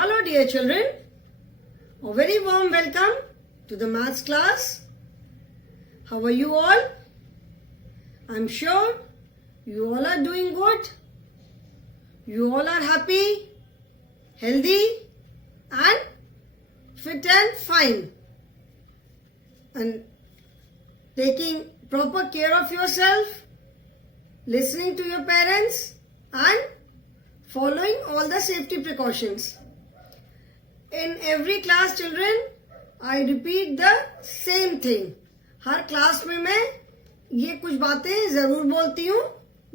Hello dear children, a very warm welcome to the maths class. How are you all? I'm sure you all are doing good. You all are happy, healthy and fit and fine. And taking proper care of yourself, listening to your parents and following all the safety precautions. In every class children, I repeat the same thing. Her class में मैं ये कुछ बातें जरूर बोलती हूँ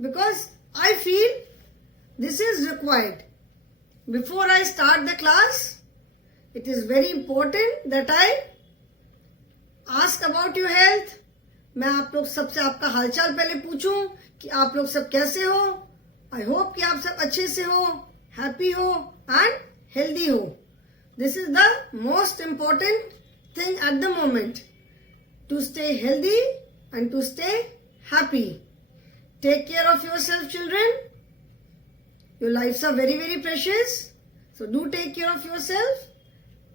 because I feel this is required. Before I start the class, it is very important that I ask about your health. मैं आप लोग सबसे आपका हालचाल पहले पूछूं कि आप लोग सब कैसे हो. I hope कि आप सब अच्छे से हो, happy हो and healthy हो. This is the most important thing at the moment. To stay healthy and to stay happy. Take care of yourself, children. Your lives are very, very precious. So do take care of yourself.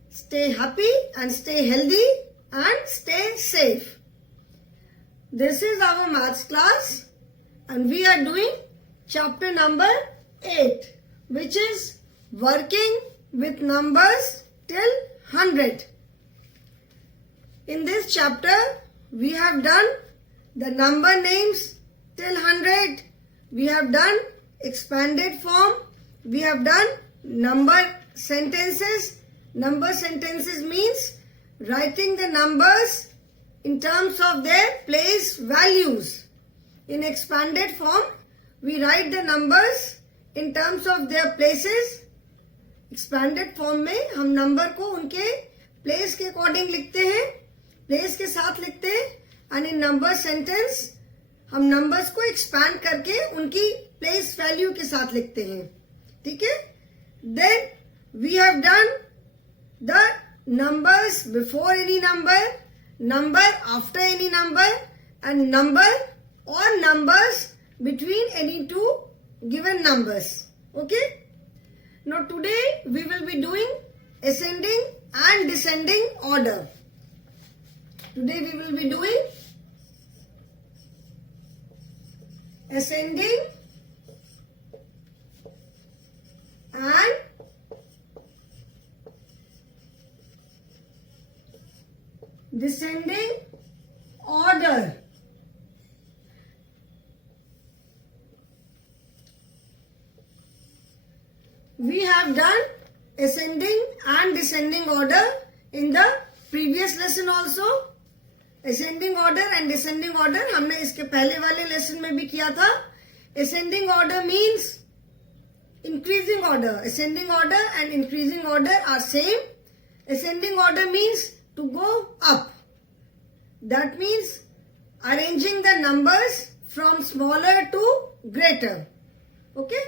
Stay happy and stay healthy and stay safe. This is our maths class and we are doing chapter number 8, which is working with numbers till 100. In this chapter, we have done the number names till 100. We have done expanded form. We have done number sentences. Number sentences means writing the numbers in terms of their place values. In expanded form, we write the numbers in terms of their places. Expanded form में हम number को उनके place के according लिखते हैं, place के साथ लिखते हैं. एंड इन नंबर सेंटेंस हम नंबर्स को एक्सपैंड करके उनकी प्लेस वैल्यू के साथ लिखते हैं. ठीक है. Then we have done the numbers before any number, number after any number and number और numbers between any two given numbers. Okay. Now today we will be doing ascending and descending order. Today we will be doing ascending and descending order. We have done ascending and descending order in the previous lesson also. Ascending order and descending order हमने इसके पहले वाले lesson में भी किया था. Ascending order means increasing order. Ascending order and increasing order are same. Ascending order means to go up. That means arranging the numbers from smaller to greater. Okay?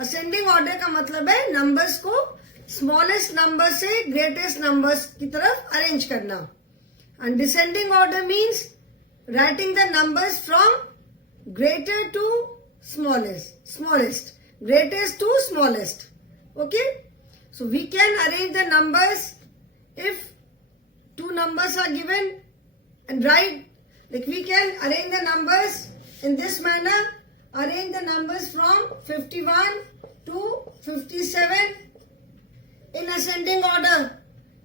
Ascending order का मतलब है numbers को smallest number से greatest numbers की तरफ arrange करना. And descending order means writing the numbers from greater to smallest, greatest to smallest. Okay. So we can arrange the numbers if two numbers are given and right, like we can arrange the numbers in this manner. Arrange the numbers from 51 to 57 in ascending order.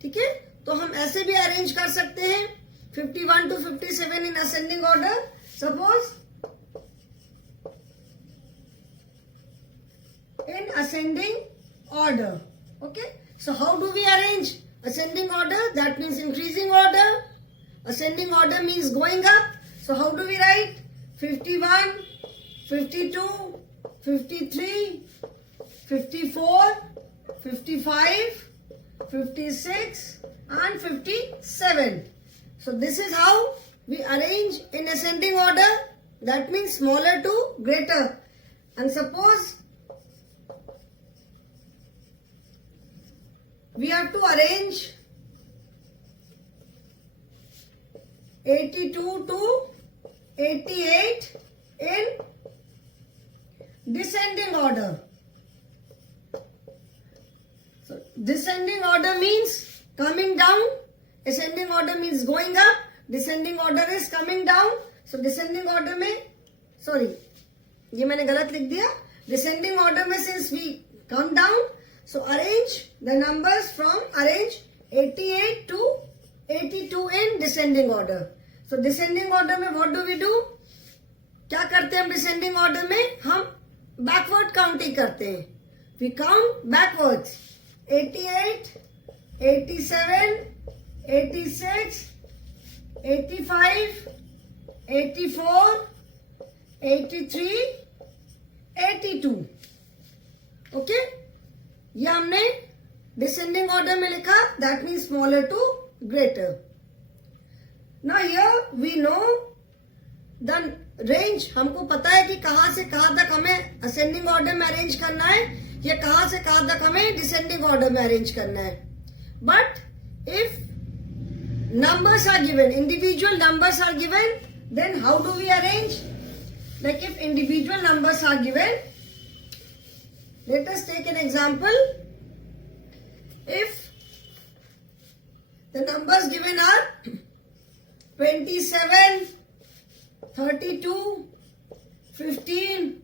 ठीक है. तो हम ऐसे भी arrange कर सकते हैं 51 to 57 in ascending order. Suppose in ascending order. Okay. So how do we arrange ascending order? That means increasing order. Ascending order means going up. So how do we write 51, 52, 53, 54, 55, 56 and 57. So this is how we arrange in ascending order. That means smaller to greater. And suppose we have to arrange 82 to 88 in descending order. So Descending order means coming down. Ascending order means going up. Descending order is coming down. So descending order में, sorry, ये मैंने गलत लिख दिया. Descending order में since we come down, so arrange the numbers from arrange 88 to 82 in descending order. So descending order में what do we do? क्या करते हैं हम डिसेंडिंग ऑर्डर में? हम बैकवर्ड काउंटिंग करते हैं. We count backwards. 88, 87, 86, 85, 84, 83, 82. ओके, ये हमने डिसेंडिंग ऑर्डर में लिखा. That means smaller to greater. Now here we know the range. हमको पता है कि कहां से कहां तक हमें असेंडिंग ऑर्डर में अरेंज करना है, या कहां से कहां तक हमें डिसेंडिंग ऑर्डर में अरेंज करना है. But if numbers are given, individual numbers are given, then how do we arrange? Like if individual numbers are given, let us take an example. If the numbers given are 27, 32, 15,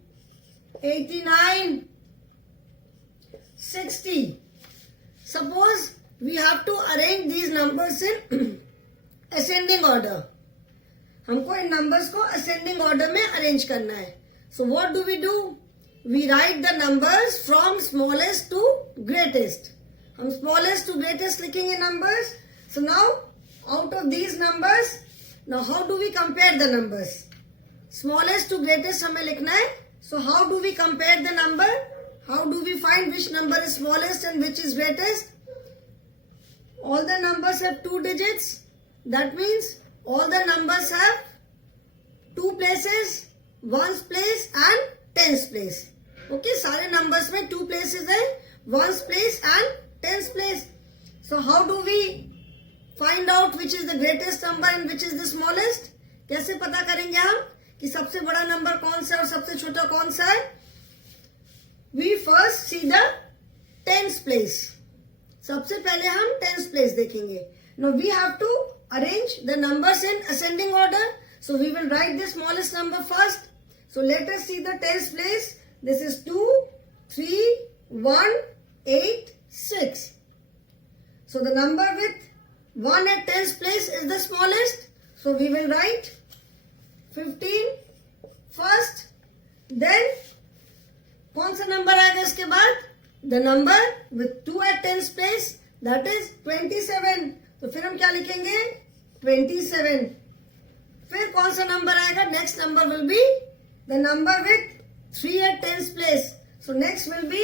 89, 60. Suppose we have to arrange these numbers in ascending order. हमको इन numbers को ascending order में arrange करना है. So what do? We write the numbers from smallest to greatest. हम smallest to greatest लिखेंगे numbers. So now out of these numbers, now how do we compare the numbers? Smallest to greatest हमें लिखना है. So how do we compare the number? How do we find which number is smallest and which is greatest? All the numbers have 2 digits. That means all the numbers have 2 places, 1's place and 10's place. Okay, सारे numbers में 2 places है, 1's place and 10's place. So how do we find out which is the greatest number and which is the smallest? कैसे पता करेंगे हम कि सबसे बड़ा नंबर कौन सा है और सबसे छोटा कौन सा है? We first see the 10's place. सबसे पहले हम 10th place देखेंगे. Now we have to arrange the numbers in ascending order. So we will write the smallest number first. So let us see the 10th place. This is 2, 3, 1, 8, 6. So the number with 1 at 10th place is the smallest. So we will write 15 first. Then कौन सा number आएगा इसके बाद? The number with 2 at 10th place, that is 27. तो फिर हम क्या लिखेंगे? 27. फिर कौन सा नंबर आएगा? Next number will be the number with 3 at 10th place. So next will be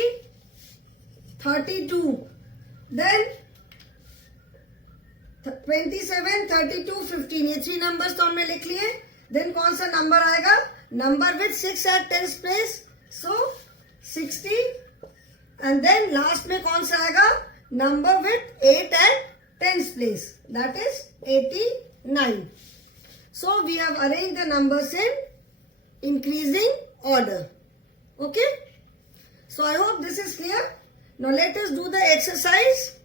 32. Then 27, 32, 15. ये 3 numbers तो हमने लिख लिए. Then कौन सा number आएगा? Number with 6 at 10th place. So 60. And then last में कौन सा आएगा? Number with 8 at 10th place. That is 89. So we have arranged the numbers in increasing order. Okay? So I hope this is clear. Now let us do the exercise.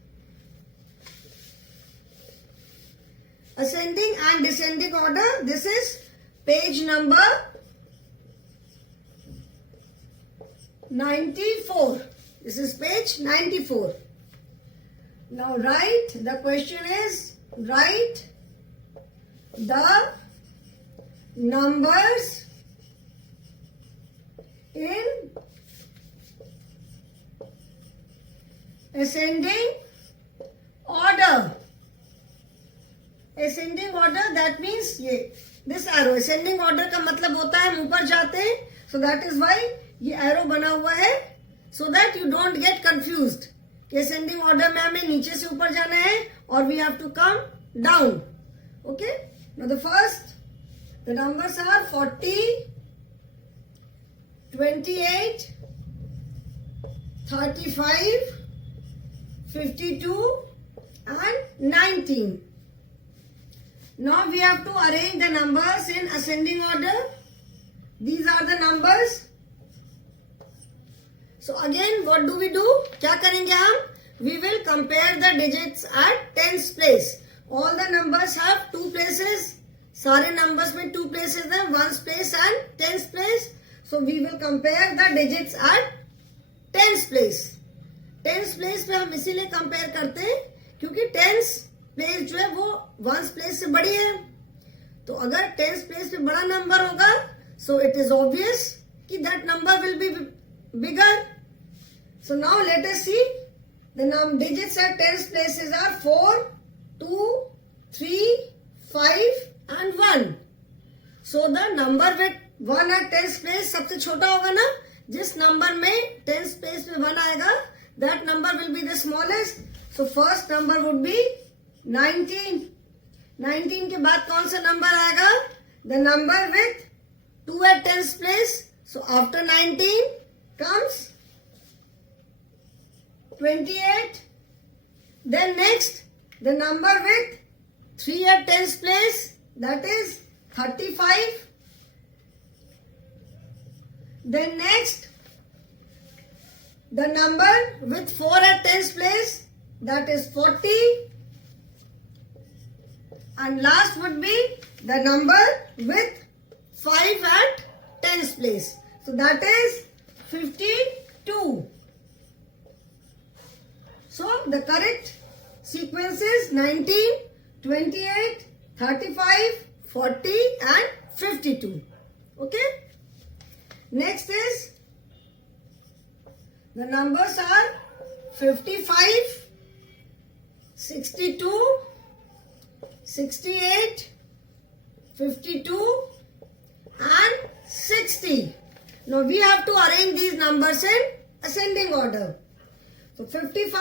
Ascending and descending order. This is page number 94. This is page 94. Now write, the question is, write the numbers in ascending order. Ascending order, that means ये this arrow. Ascending order का मतलब होता है हम ऊपर जाते हैं. So that is why ये arrow बना हुआ है. So that you don't get confused. कि ascending order में हमें नीचे से ऊपर जाना है और we have to come down. Okay? Now the first, the numbers are 40, 28, 35, 52 and 19. Now we have to arrange the numbers in ascending order. These are the numbers. So again, what do? क्या करेंगे हम? we will compare the digits at tens place. All the numbers have two places. सारे numbers में two places हैं, ones place and tens place. So we will compare the digits at tens place. Tens place पे हम इसीलिए compare करते हैं क्योंकि tens place जो है वो ones place से बड़ी है. तो अगर tens place पे बड़ा number होगा, so it is obvious कि that number will be bigger. So now let us see the digits at tens places are 4, 2, 3, 5 and 1. So the number with 1 at tens place सबसे छोटा होगा ना. जिस number में tens place में 1 आएगा, that number will be the smallest. So first number would be 19. 19 के बाद कौन सा number आएगा? The number with 2 at tens place. So after 19 comes 28. Then next, the number with 3 at tens place, that is 35. Then next, the number with 4 at tens place, that is 40. And last would be the number with 5 at tens place. So that is 52. So the correct sequence is 19, 28, 35, 40 and 52. Okay. Next is the numbers are 55, 62, 68, 52 and 60. Now we have to arrange these numbers in ascending order. So 55,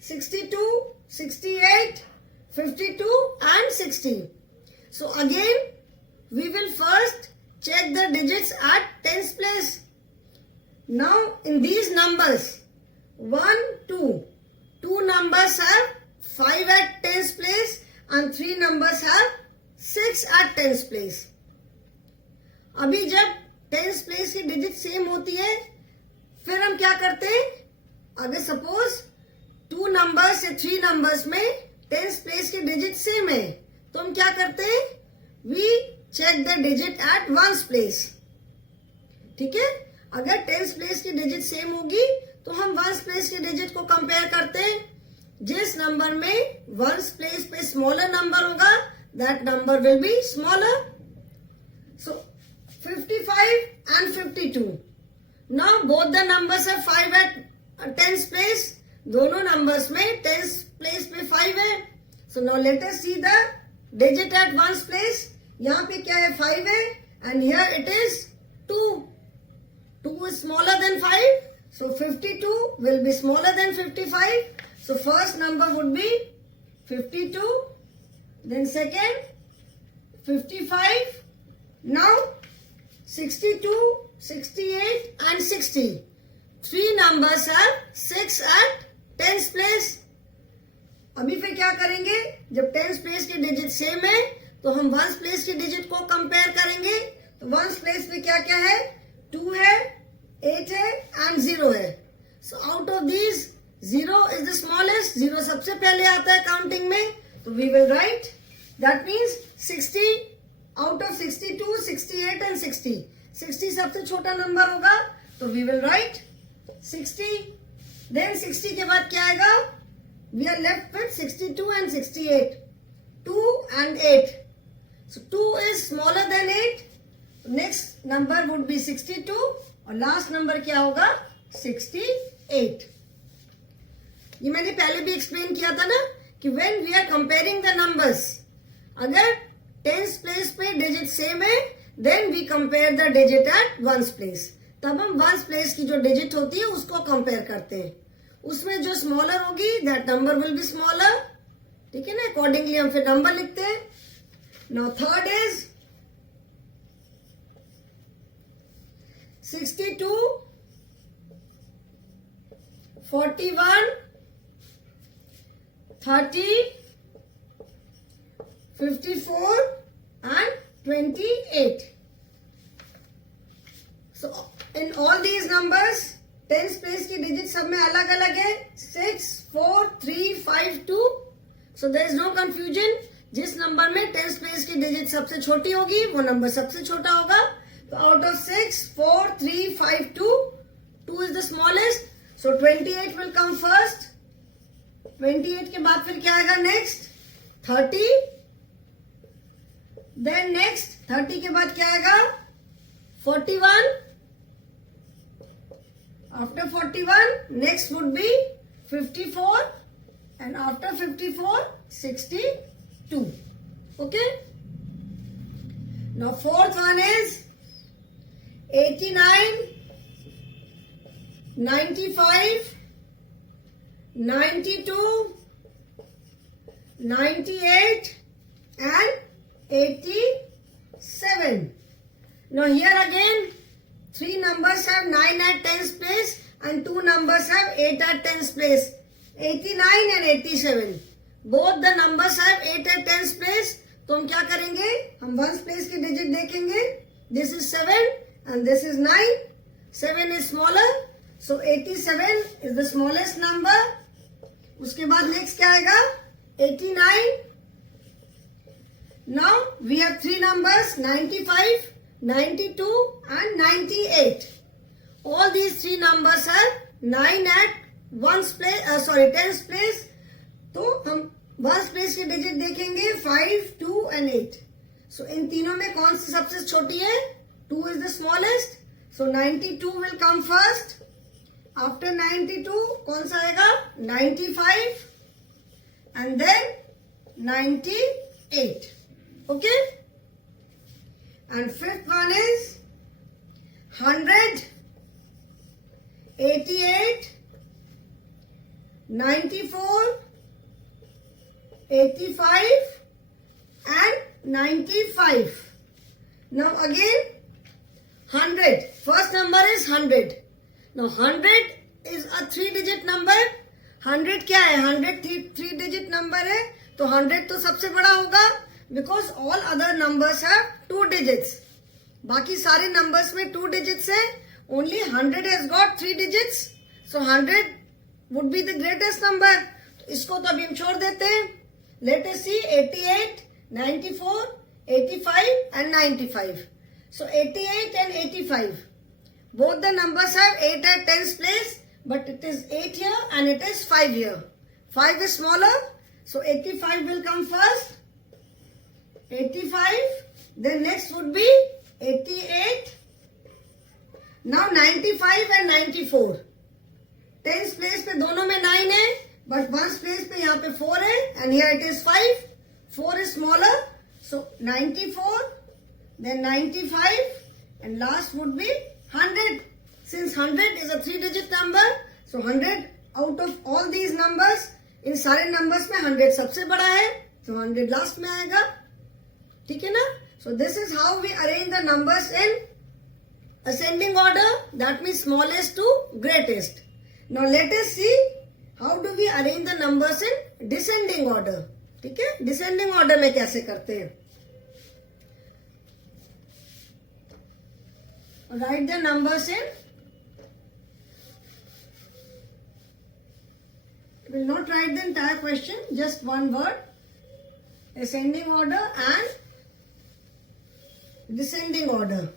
62, 68, 52 and 60. So again we will first check the digits at tens place. Now in these numbers 1, 2, two numbers have 5 at tens place and 3 numbers have 6 at tens place. अभी जब tense place की digit same होती है फिर हम क्या करते हैं? अगर सपोज 2 नंबर्स या 3 नंबर्स में टेंस प्लेस की डिजिट सेम है तो हम क्या करते हैं? We check the digit at ones place. ठीक है. अगर टेंस प्लेस की डिजिट सेम होगी तो हम वंस प्लेस की डिजिट को कंपेयर करते हैं. जिस नंबर में वंस प्लेस पे स्मॉलर नंबर होगा that number will be smaller. So 55 and 52. Now both the numbers are 5 at tens place. दोनों numbers में tens place पे 5 है. So now let us see the digit at ones place. यहाँ पे क्या है? 5 है and here it is 2. 2 is smaller than 5. So 52 will be smaller than 55. So first number would be 52. Then second 55. Now 62, 68 and 60. 3 numbers are 6 at tens place. अभी फिर क्या करेंगे? जब टेंस प्लेस की डिजिट सेम है तो हम वंस प्लेस की डिजिट को कंपेयर करेंगे. तो वंस प्लेस में क्या क्या है? 2 है, 8 है एंड 0 है. So out of these 0 is the smallest. 0 सबसे पहले आता है काउंटिंग में. तो we will write that means 60 out of 62, 68 and 60. 60 सबसे छोटा नंबर होगा तो वी विल राइट 60. देन 60 के बाद क्या आएगा? We are left with 62 and 68. 2 and 8. So 2 is smaller than 8. Next number would be 62 और लास्ट नंबर क्या होगा? 68. ये मैंने पहले भी एक्सप्लेन किया था ना कि when we are comparing the numbers, अगर टेंस प्लेस पे डिजिट सेम है then we compare the digit at ones place. तब हम वंस प्लेस की जो डिजिट होती है उसको कंपेयर करते हैं. उसमें जो स्मॉलर होगी that number will be smaller. ठीक है ना. अकॉर्डिंगली हम फिर नंबर लिखते हैं. Now third is 62, 41, 30, 54 and 28. So in all these numbers tens place की डिजिट सब में अलग अलग है. 6, 4, so there is no confusion. जिस नंबर में टेंस प्लेस की डिजिट सबसे छोटी होगी वो नंबर सबसे छोटा होगा. तो out of 6, 4, 3, 5, 2 is the smallest. So 28 will come first. 28 के बाद फिर क्या आएगा नेक्स्ट? 30. देन नेक्स्ट 30 के बाद क्या आएगा? 41. After 41, next would be 54, and after 54, 62. Okay? Now fourth one is 89, 95, 92, 98, and 87. Now here again, 3 numbers have 9 at 10th place and 2 numbers have 8 at 10th place. 89 and 87. Both the numbers have 8 at 10th place. तो हम क्या करेंगे? हम 1st place की digit देखेंगे. This is 7 and this is 9. 7 is smaller. So 87 is the smallest number. उसके बाद next क्या आएगा? 89. Now we have 3 numbers, 95, 92 and 98. All these 3 numbers are 9 at 10th place. तो हम 1st place की डिजिट देखेंगे 5, 2 and 8. So इन तीनों में कौन सी सबसे छोटी है? 2 is the smallest. So 92 will come first. After 92 कौन सा आएगा? 95 and then 98. Okay? And 5th one is 100, 88, 94, 85 and 95. Now again 100. First number is 100. Now 100 is a 3-digit number. 100 क्या है? 100 3 digit number है. तो 100 तो सबसे बड़ा होगा. Because all other numbers have 2 digits. बाकी सारे numbers में 2 digits है. Only 100 has got 3 digits. So 100 would be the greatest number. तो इसको तो अभी हम छोड़ देते हैं. Let us see 88, 94, 85 and 95. So 88 and 85. Both the numbers have 8 at 10th place. But it is 8 here and it is 5 here. 5 is smaller. So 85 will come first. 85, then next would be 88. Now 95 and 94. 10th place पे दोनों में 9 है, but 1st place पे यहाँ पे 4 है, and here it is 5. 4 is smaller, so 94, then 95, and last would be 100. Since 100 is a 3-digit number, so 100 out of all these numbers, इन सारे numbers में 100 सबसे बड़ा है, so 100 last में आएगा. ठीक है ना? So this is how we arrange the numbers in ascending order. That means smallest to greatest. Now let us see how do we arrange the numbers in descending order. ठीक है? Descending order में कैसे करते हैं? Write the numbers in. Will not write the entire question. Just one word. Ascending order and descending order.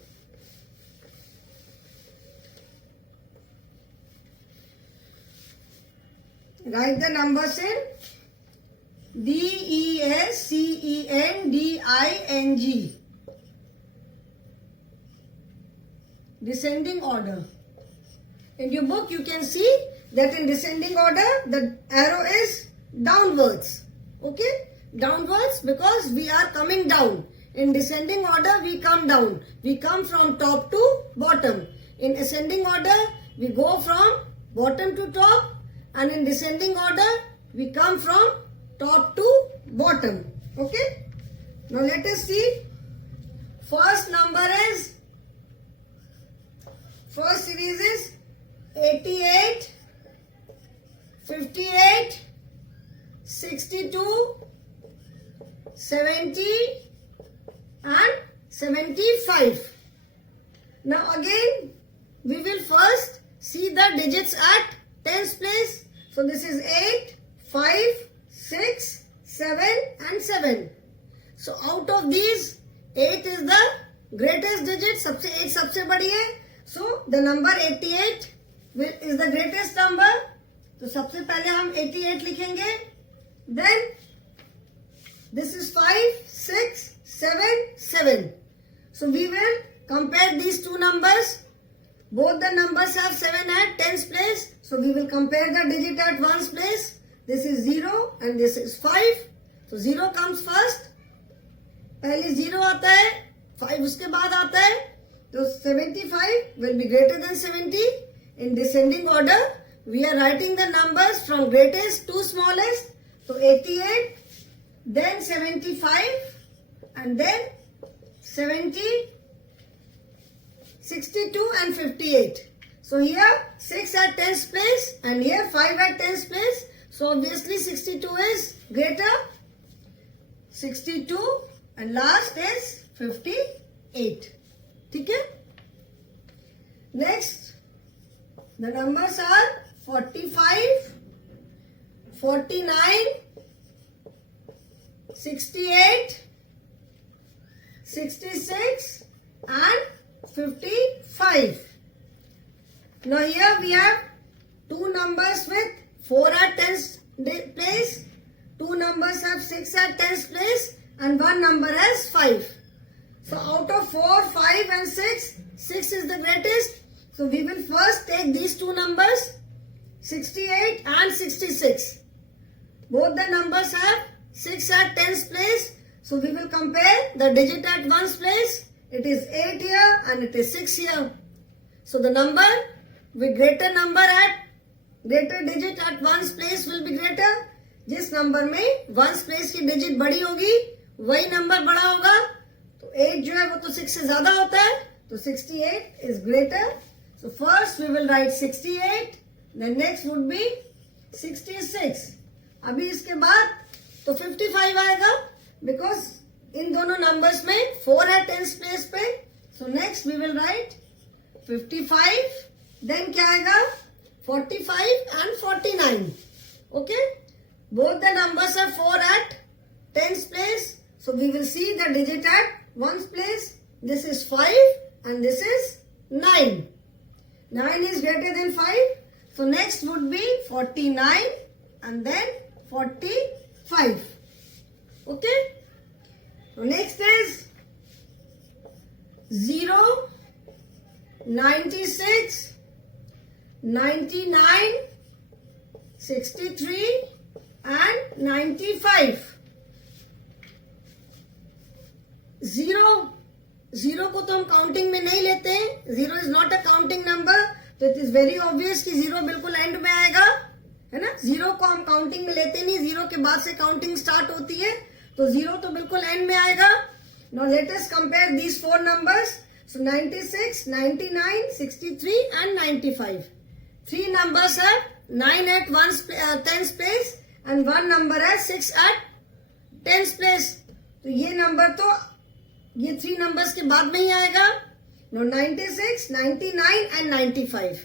Write the numbers in DESCENDING. Descending order. In your book you can see that in descending order the arrow is downwards. Okay? Downwards because we are coming down. In descending order we come down. We come from top to bottom. In ascending order we go from bottom to top, and in descending order we come from top to bottom. Okay? Now let us see. First number is, first series is 88, 58, 62, 70 and 75. Now again we will first see the digits at tens place. So this is 8, 5, 6, 7 and 7. So out of these, 8 is the greatest digit. सबसे 8 सबसे बड़ी है. So the number 88 is the greatest number. तो सबसे पहले हम 88 लिखेंगे. Then this is 5, 6, 7, 7. So we will compare these two numbers. Both the numbers have 7 at tens place. So we will compare the digit at ones place. This is 0 and this is 5. So 0 comes first. पहले 0 आता है, 5 उसके बाद आता है. तो 75 will be greater than 70. In descending order, we are writing the numbers from greatest to smallest. So 88, then 75, and then 70, 62 and 58. So here 6 at tens place and here 5 at tens place. So obviously 62 is greater. 62 and last is 58. ठीक है? Next, the numbers are 45, 49, 68, 66 and 55. Now here we have two numbers with 4 at tens place, two numbers have 6 at tens place, and one number has 5. So out of 4, 5 and 6, 6 is the greatest. So we will first take these two numbers, 68 and 66. Both the numbers have 6 at tens place. So we will compare the digit at ones place. It is 8 here and it is 6 here. So the number with greater digit at ones place will be greater. जिस number में ones place की digit बड़ी होगी वही number बड़ा होगा. तो 8 जो है वो तो 6 से ज्यादा होता है. तो 68 is greater. So first we will write 68. Then next would be 66. अभी इसके बाद तो 55 आएगा because इन दोनों नंबर्स में 4 है टेंस प्लेस पे. So next we will write 55. Then क्या आएगा 45 and 49. Okay. Both the numbers are 4 at tens place. So we will see the digit at ones place. This is 5 and this is 9. 9 is greater than 5. So next would be 49 and then 45. Okay. So next is 0, 96, 99, 63 and 95. 0 को तो हम counting में नहीं लेते हैं. 0 is not a counting number. तो it is very obvious कि 0 बिल्कुल एंड में आएगा, है ना. 0 को हम काउंटिंग में लेते नहीं. 0 के बाद से काउंटिंग स्टार्ट होती है. तो 0 तो बिल्कुल एंड में आएगा. Now let us compare these 4 numbers. So 96, 99, 63 and 95. 3 numbers have 9 at tens place and one number has 6 at tens place. तो ये नंबर तो ये 3 नंबर्स के बाद में ही आएगा. No 96, 99 and 95.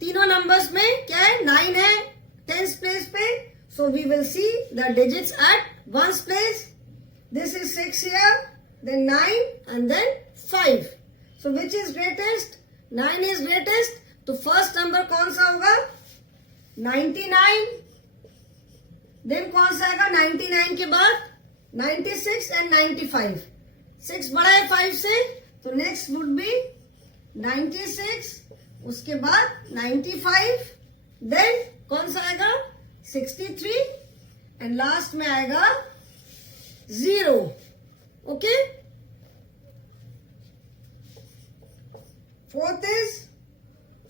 तीनों नंबर्स में क्या है 9 है टेंस प्लेस पे. So we will see the digits at ones place. This is 6 here, then 9 and then 5. So which is greatest? 9 is greatest. तो फर्स्ट नंबर कौन सा होगा 99. देन कौन सा आएगा 99 के बाद 96 and 95. 6 बड़ा है 5 से. तो नेक्स्ट वुड बी 96, उसके बाद 95, देन कौन सा आएगा 63 एंड लास्ट में आएगा 0. Okay. Fourth is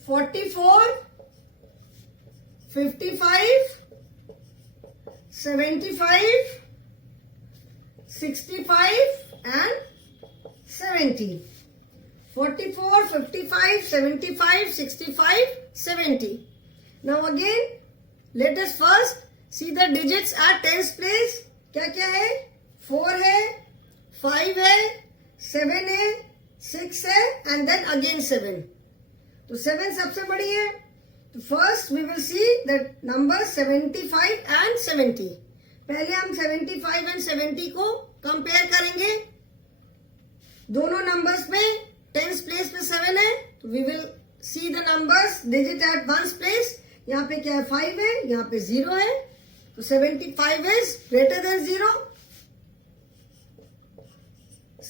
44, 55, 75, 65 and 70. 44, 55, 75, 65, 70. Now again, let us first see the digits at tens place. क्या क्या है 4 है, 5 है, 7 है, 6 है and then again 7. तो 7 सबसे बड़ी है. तो first we will see that number 75 and 70. पहले हम 75 एंड 70 को कंपेयर करेंगे. दोनों नंबर्स में टेंस प्लेस पे 7 है, तो we will see the numbers digit at ones place. यहाँ पे क्या है, 5 है, यहाँ पे 0 है, तो 75 is greater than 0.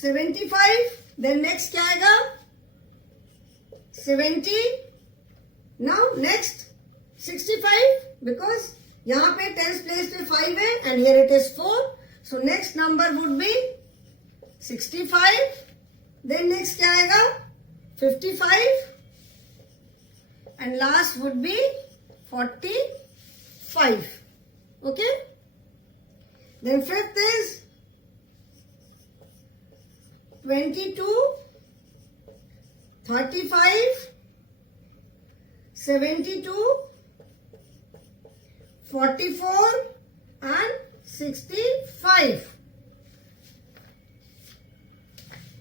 75, then next क्या आएगा, 70. नाउ नेक्स्ट 65, बिकॉज यहाँ पे टेंस प्लेस पे 5 है and here it is 4, so next number would be 65. Then next क्या आएगा, 55 and last would be 45. Okay? Then fifth is 22, 35, 72, 44 and 65.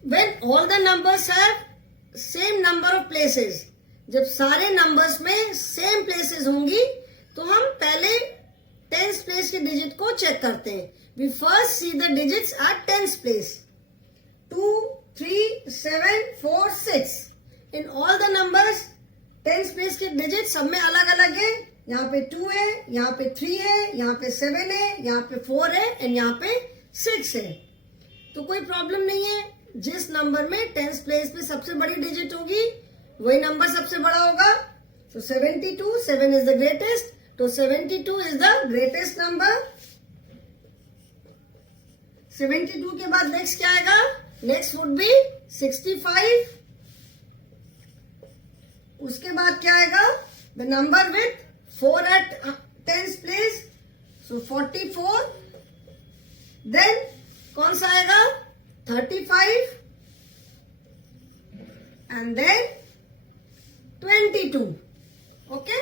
When all the numbers have same number of places, जब सारे numbers में same places होंगी तो हम पहले tens place के डिजिट को चेक करते हैं. We first see the digits at tens place. 2, 3, 7, 4, 6. In all the numbers tens place के डिजिट सब में अलग अलग है. यहाँ पे 2 है, यहाँ पे 3 है, यहाँ पे 7 है, यहाँ पे 4 है एंड यहाँ पे 6 है. तो कोई प्रॉब्लम नहीं है. जिस नंबर में टेंस प्लेस पे सबसे बड़ी डिजिट होगी वही नंबर सबसे बड़ा होगा. सो 72, 7 इज द ग्रेटेस्ट, तो 72 इज द ग्रेटेस्ट नंबर. 72 के बाद नेक्स्ट क्या आएगा, नेक्स्ट वुड बी 65. उसके बाद क्या आएगा, the number with 4 at tens place, so 44. Then कौन सा आएगा, 35 and then 22. Okay?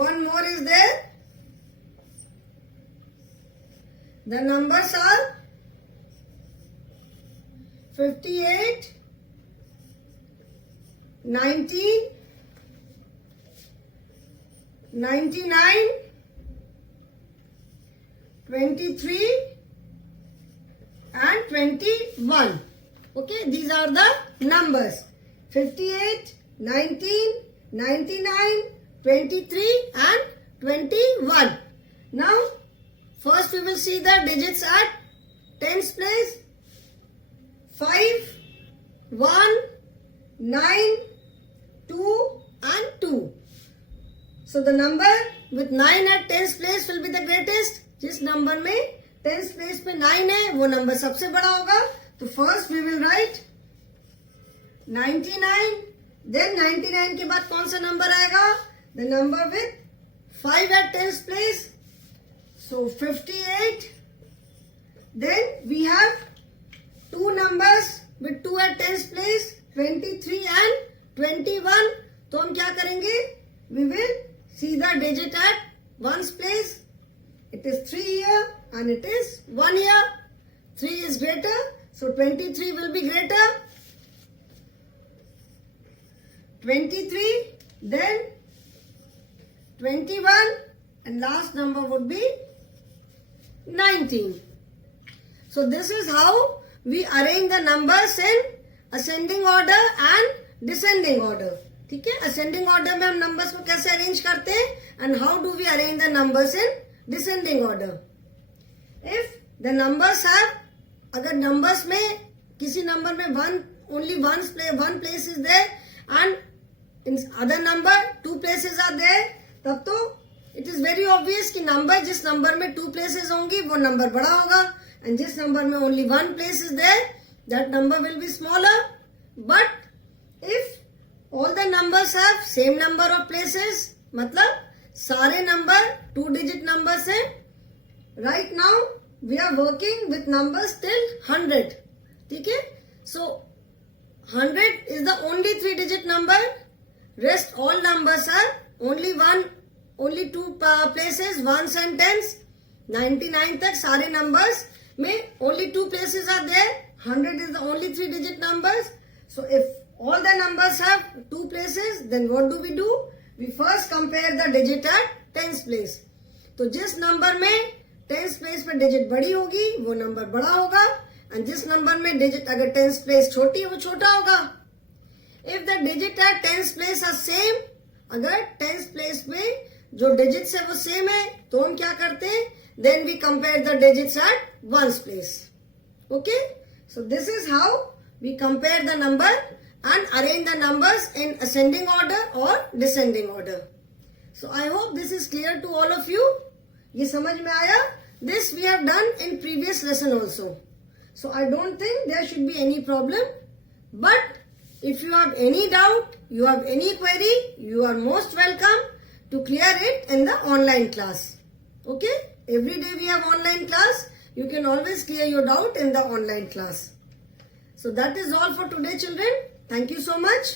One more is there. The numbers are 58, 90, 99, 23 and 21. Okay, these are the numbers. 58, 19, 99, 23 and 21. Now, first we will see the digits at tens place. 5, 1, 9, 2 and 2. So the number with 9 at tens place will be the greatest. जिस number में tens place पे 9 है वो number सबसे बड़ा होगा. तो first we will write 99. Then 99 के बाद कौन सा नंबर आएगा, the number with 5 at tens place, so 58. Then we have two numbers with 2 at tens place, 23 and 21. तो हम क्या करेंगे, we will see the digit at ones place. It is 3 here and it is 1 here. 3 is greater, so 23 will be greater. 23, then 21 and last number would be 19. So this is how we arrange the numbers in ascending order and descending order. ठीक है, ascending order में हम numbers को कैसे arrange करते हैं and how do we arrange the numbers in descending order. If the numbers have, अगर numbers में किसी number में only one place is there and in other number 2 places are there, तब तो it is very obvious कि number जिस number में 2 places होंगी वो number बड़ा होगा and जिस number में only 1 place is there that number will be smaller. But if all the numbers have same number of places, मतलब सारे नंबर 2 डिजिट नंबर्स हैं. Right now we are working with numbers till 100. ठीक है, सो 100 is the only 3 digit number. Rest all numbers are only 2 places, ones and tens. 99 तक सारे numbers में only 2 places are there. 100 is the only 3 digit numbers. So if all the numbers have 2 places, then what do? We first compare the digit at tens place. तो जिस number में tens place पे digit बड़ी होगी वो number बड़ा होगा, and जिस नंबर में डिजिट अगर टेंस प्लेस छोटी है वो छोटा होगा. If the digit at tens place are same, अगर टेंस प्लेस में जो डिजिट्स है वो सेम है तो हम क्या करते हैं, then we compare the digits at ones place. Okay, so this is how we compare the number and arrange the numbers in ascending order or descending order. So I hope this is clear to all of you. ये समझ में आया? This we have done in previous lesson also. So I don't think there should be any problem. But if you have any doubt, you have any query, you are most welcome to clear it in the online class. Okay? Every day we have online class. You can always clear your doubt in the online class. So that is all for today, children. Thank you so much.